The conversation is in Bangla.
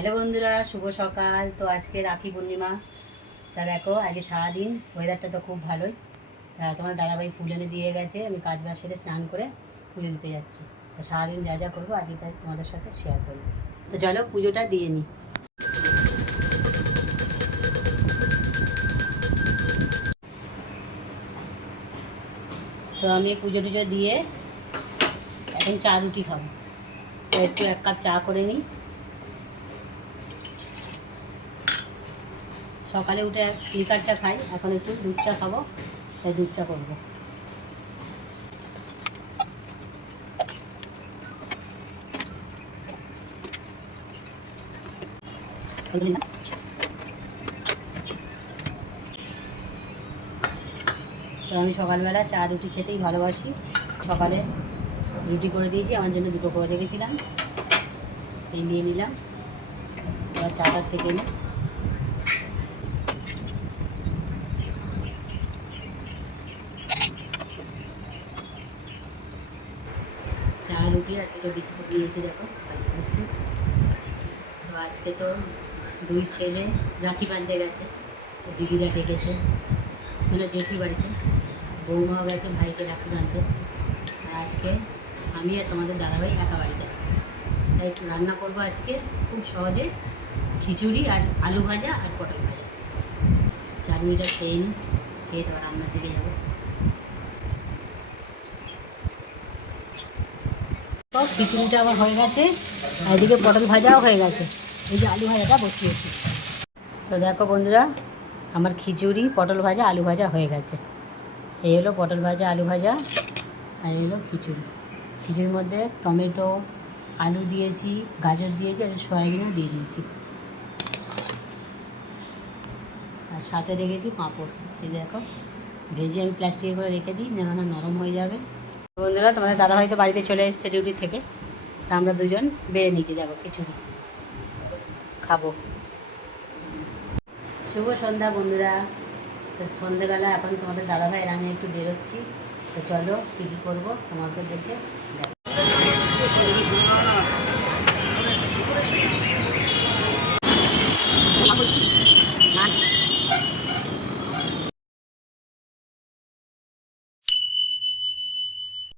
হ্যালো বন্ধুরা, শুভ সকাল। তো আজকে রাখি পূর্ণিমা। তা দেখো আজকে সারাদিন ওয়েদারটা তো খুব ভালোই। তোমার দাদাভাই ফুল এনে দিয়ে গেছে, আমি কাজ বাজ সেরে স্নান করে পুজো দিতে যাচ্ছি। তো সারাদিন যা যা করবো আজকে তাই তোমাদের সাথে শেয়ার করবো। তো চলো পুজোটা দিয়ে নিই। তো আমি পুজো টুজো দিয়ে এখন চা রুটি খাবো। তো একটু 1 কাপ চা করে নিই। সকালে উঠে লিকার চা খাই, এখন একটু দুধ চা খাবো, তাই দুধ চা করবো। তো আমি সকালবেলা চা রুটি খেতেই ভালোবাসি। সকালে রুটি করে দিয়েছি, আমার জন্য 2টো করে রেখেছিলাম, এই নিয়ে নিলাম। এবার চাটা থেকে নিই। চা রুটি আর 2টো বিস্কুট নিয়েছি, দেখো পাটিস বিস্কুট। তো আজকে তো 2 ছেলে রাখি বাঁধতে গেছে, দিদিরা ডেকেছে, মানে জেঠির বাড়িতে। বৌমাও গেছে ভাইকে রাখি বাঁধতে। আর আজকে আমি আর তোমাদের দাদাভাই একা বাড়িতে আছি। তাই একটু রান্না করবো আজকে খুব সহজে, খিচুড়ি আর আলু ভাজা আর পটল ভাজা। চাটনিটা খেয়ে নিই, খেয়ে তারপর রান্নার দিকে যাবো। তো খিচুড়িটা আমার হয়ে গেছে, আর এদিকে পটল ভাজাও হয়ে গেছে। এই যে আলু ভাজাটা বসিয়েছি। তো দেখো বন্ধুরা, আমার খিচুড়ি পটল ভাজা আলু ভাজা হয়ে গেছে। এই হলো পটল ভাজা আলু ভাজা, আর এই হলো খিচুড়ি। খিচুড়ির মধ্যে টমেটো আলু দিয়েছি, গাজর দিয়েছি, আর সয়াবিনও দিয়ে দিয়েছি, আর সাথে রেখেছি পাঁপড়। এই দেখো ভেজে আমি প্লাস্টিকে করে রেখে দিই, যেন না নরম হয়ে যাবে। বন্ধুরা, তোমাদের দাদাভাই তো বাড়িতে চলে এসেছে ডিউটি থেকে। তা আমরা দুজন বেড়ে নিয়েছি, দেখো খিচুড়ি খাবো। শুভ সন্ধ্যা বন্ধুরা। তো সন্ধ্যেবেলা এখন তোমাদের দাদাভাইয়ের আমি একটু বেরোচ্ছি। তো চলো কী কী করবো তোমাকে দেখে